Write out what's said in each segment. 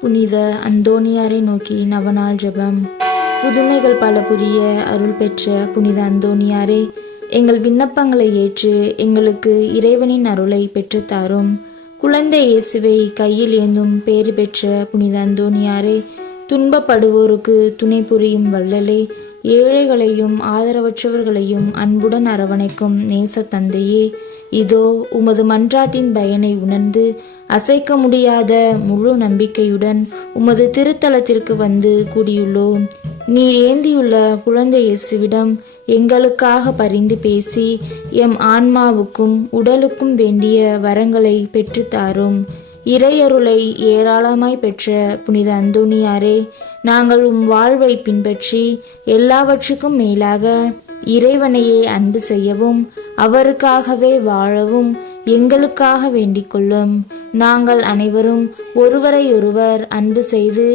புனித அந்தோணியாரை நோக்கி நவநாள் ஜெபம். புதுமைகள் பல புரிய அருள் பெற்ற புனித அந்தோணியாரே, எங்கள் விண்ணப்பங்களை ஏற்று எங்களுக்கு இறைவனின் அருளை பெற்றுத்தாரும். குழந்தை இயேசுவை கையில் ஏந்தும் பேறு பெற்ற புனித அந்தோணியாரே, துன்பப்படுவோருக்கு துணை புரியும் வள்ளலே, ஏழைகளையும் ஆதரவற்றவர்களையும் அன்புடன் அரவணைக்கும் நேச தந்தையே, இதோ உமது மன்றாட்டின் பயனை உணர்ந்து அசைக்க முடியாத முழு நம்பிக்கையுடன் உமது திருத்தலத்திற்கு வந்து கூடியுள்ளோம். நீர் ஏந்தியுள்ள குழந்தை இயேசுவிடம் எங்களுக்காக பரிந்து பேசி எம் ஆன்மாவுக்கும் உடலுக்கும் வேண்டிய வரங்களை பெற்றுத்தாரும். இறையருளை ஏராளமாய் பெற்ற புனித அந்தோணியாரே, நாங்கள் வாழ்வை பின்பற்றி எல்லாவற்றுக்கும் மேலாக இறைவனையே அன்பு செய்யவும் அவருக்காகவே வாழவும் எங்களுக்காக வேண்டிக் கொள்ளும். நாங்கள் அனைவரும் ஒருவரையொருவர் அன்பு செய்து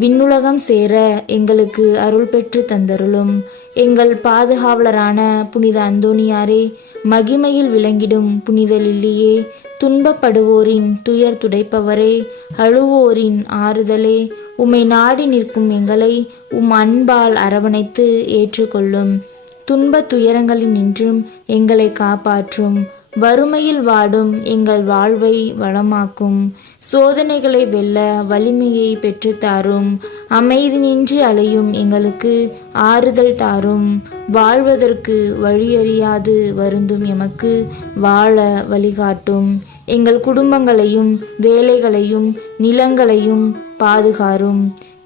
விண்ணுலகம் சேர எங்களுக்கு அருள் பெற்று தந்தருளும். எங்கள் பாதுகாவலரான புனித அந்தோணியாரே, மகிமையில் விளங்கிடும் புனித லில்லியே, துன்பப்படுவோரின் துயர் துடைப்பவரே, அழுவோரின் ஆறுதலே, உம்மை நாடி நிற்கும் எங்களை அன்பால் அரவணைத்து ஏற்றுக்கொள்ளும். துன்ப துயரங்களினின்றும் எங்களை காப்பாற்றும். வறுமையில் வாடும் எங்கள் வாழ்வை வளமாக்கும். சோதனைகளை வெல்ல வலிமையை பெற்றுத்தாரும். அமைதி நின்று அலையும் எங்களுக்கு ஆறுதல் தாரும். வாழ்வதற்கு வழியறியாது வருந்தும் எமக்கு வாழ வழிகாட்டும். எங்கள் குடும்பங்களையும் வேலைகளையும் நிலங்களையும் பாதுகாரும்.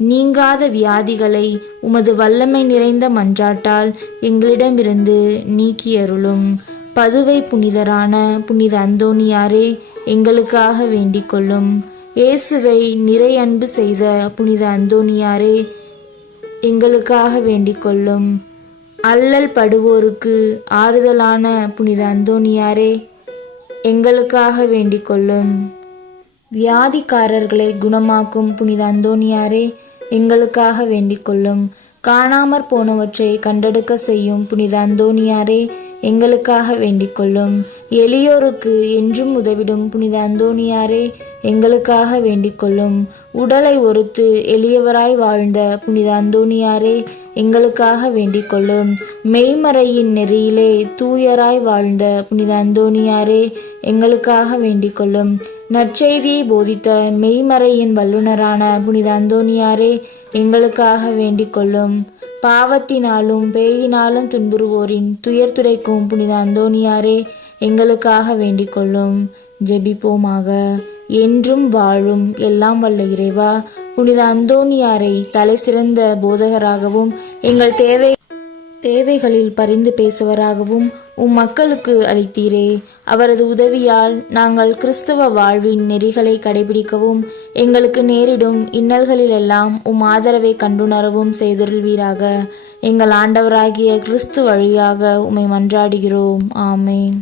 நீங்காத வியாதிகளை உமது வல்லமை நிறைந்த மன்றாட்டால் எங்களிடமிருந்து நீக்கியருளும். பதுவை புனிதரான புனித அந்தோணியாரே, எங்களுக்காக வேண்டிக் கொள்ளும். இயேசுவை நிறை அன்பு செய்த புனித அந்தோணியாரே, எங்களுக்காக வேண்டிக் கொள்ளும். அல்லல் படுவோருக்கு ஆறுதலான புனித அந்தோணியாரே, எங்களுக்காக வேண்டிக் கொள்ளும். வியாதிக்காரர்களை குணமாக்கும் புனித அந்தோணியாரே, எங்களுக்காக வேண்டிக் கொள்ளும். காணாமற் போனவற்றை கண்டெடுக்க செய்யும் புனித அந்தோணியாரே, எங்களுக்காக வேண்டிக் கொள்ளும். எளியோருக்கு என்றும் உதவிடும் புனித அந்தோணியாரே, எங்களுக்காக வேண்டிக் கொள்ளும். உடலை ஒருத்து எளியவராய் வாழ்ந்த புனித அந்தோணியாரே, எங்களுக்காக வேண்டிக் கொள்ளும். மெய்மறையின் நெறியிலே தூயராய் வாழ்ந்த புனித அந்தோணியாரே, எங்களுக்காக வேண்டிக் கொள்ளும். நற்செய்தியை போதித்த மெய்மறையின் வல்லுனரான புனித அந்தோணியாரே, எங்களுக்காக வேண்டிக் கொள்ளும். பாவத்தினாலும் பேயினாலும் துன்புறுவோரின் துயர் துடைக்கும் புனித அந்தோணியாரே, எங்களுக்காக வேண்டிக் கொள்ளும். ஜெபிப்போமாக. என்றும் வாழும் எல்லாம் வல்ல இறைவா, புனித அந்தோணியாரை தலை சிறந்த போதகராகவும் எங்கள் தேவைகளில் பரிந்து பேசுவராகவும் மக்களுக்கு அளித்தீரே. அவரது உதவியால் நாங்கள் கிறிஸ்தவ வாழ்வின் நெறிகளை கடைபிடிக்கவும் எங்களுக்கு நேரிடும் இன்னல்களிலெல்லாம் ஆதரவை கண்டுணரவும் செய்தருள்வீராக. எங்கள் ஆண்டவராகிய கிறிஸ்து வழியாக உம்மை மன்றாடுகிறோம். ஆமேன்.